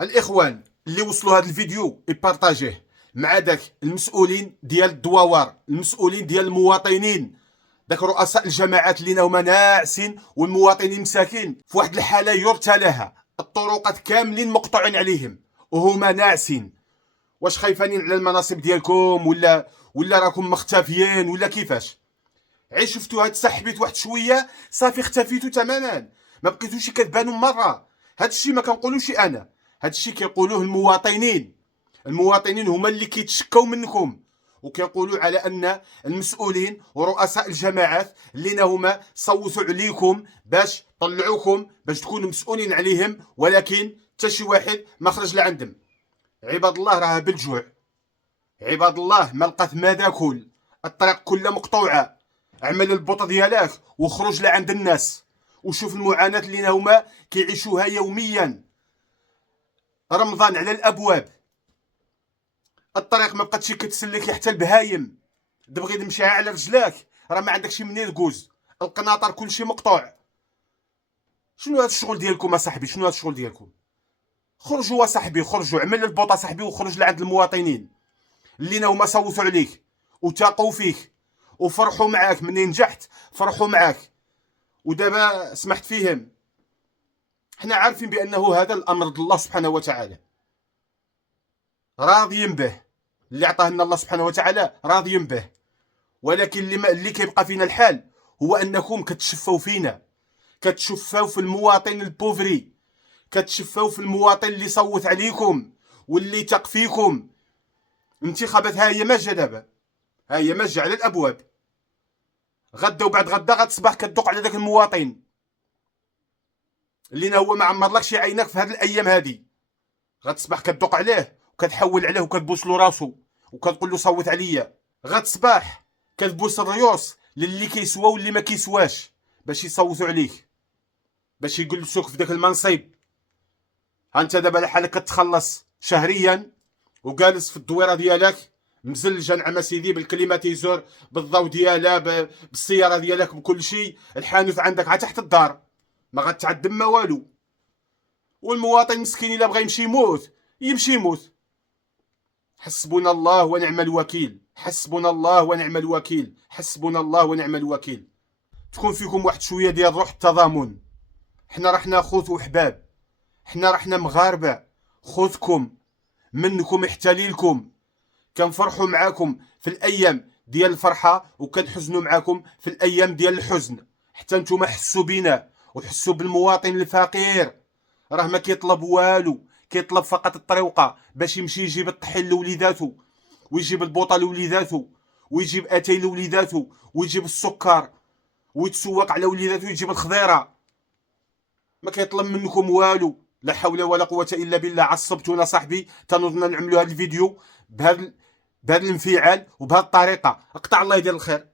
الاخوان اللي وصلوا هذا الفيديو يبارطاجيه مع داك المسؤولين ديال الدواوار، المسؤولين ديال المواطنين، داك رؤساء الجماعات اللي هما ناعسين والمواطنين مساكين في واحد الحاله يرثى لها. الطرقات كاملين مقطوعين عليهم وهما ناعسين. واش خايفانين على المناصب ديالكم ولا راكم مختفيين ولا كيفاش؟ عي شفتوا هاد سحبيت واحد شويه صافي اختفيتوا تماما، ما بقيتوش كتبانوا مره. هاد الشيء ما كنقولوش انا، هاد الشيء كيقولوه المواطنين هما اللي كيتشكاو منكم وكيقولوا على ان المسؤولين ورؤساء الجماعات اللي هما صوتوا عليكم باش طلعوكم باش تكونوا مسؤولين عليهم، ولكن حتى شي واحد ما خرج لعندهم. عباد الله راه بالجوع، عباد الله ما لقات ما تاكل، الطريق كلها مقطوعه. اعمل البوطه ديالك وخرج لعند الناس وشوف المعاناه اللي هما كيعيشوها يوميا. رمضان على الابواب، الطريق ما بقاتش كتسلك حتى البهايم. تبغي تمشيها على رجلاك راه ما عندكش منين تجوز، القناطر كلشي مقطوع. شنو هذا الشغل ديالكم اصاحبي؟ شنو هذا الشغل ديالكم؟ خرجوا اصاحبي، خرجوا اعمل البوطه صاحبي وخرج لعند المواطنين اللي هما صوتوا عليك وتاقوا فيك وفرحوا معاك. منين نجحت فرحوا معاك ودابا سمحت فيهم. حنا عارفين بانه هذا الامر د الله سبحانه وتعالى، راضيين به. اللي عطاه لنا الله سبحانه وتعالى راضيين به، ولكن اللي كيبقى فينا الحال هو انكم كتشفوا فينا، كتشفوا في المواطن البوفري، كتشفوا في المواطن اللي صوت عليكم واللي تق فيكم. انتخابات ها هي ماجه دابا، ها هي ماجه على الابواب. غدا وبعد غدا غتصبح كتدق على داك المواطن اللي هو ما عمرلكش عينك في هاد الايام هادي. غتصبح كتدق عليه وكتحول عليه وكتبوس له راسو وكتقول له صوت عليا. غتصبح كتبوس الريوس للي كيسوا واللي ما كيسواش باش يصوتوا عليك، باش يجلسوك في داك المنصب. ها انت دابا لحالك كتخلص شهريا وجالس في الدويره ديالك مزلجه نعم سيدي بالكليماتيزور بالضوء ديالها بالسياره ديالك بكل شيء. الحانوت عندك عا تحت الدار ما غتعدم ما والو. والمواطن مسكين الا بغى يمشي يموت يمشي يموت. حسبنا الله ونعم الوكيل، حسبنا الله ونعم الوكيل، حسبنا الله ونعم الوكيل. تكون فيكم واحد شويه ديال روح التضامن. حنا رحنا خوت وحباب، حنا رحنا مغاربه، خوتكم منكم احتليلكم. كنفرحوا معاكم في الايام ديال الفرحه وكنحزنوا معاكم في الايام ديال الحزن. حتى نتوما حسوا بينا وحسوا بالمواطن الفقير، راه ما كيطلب والو، كيطلب فقط الطريقه باش يمشي يجيب الطحين لوليداتو ويجيب البوطه لوليداتو ويجيب اتاي لوليداتو ويجيب السكر ويتسوق على وليداتو ويجيب الخضيره. ما كيطلب منكم والو. لا حول ولا قوه الا بالله. عصبتونا صاحبي تنوضنا نعملوا هذا الفيديو بهذا الانفعال وبهذه الطريقه. اقطع الله يدير الخير.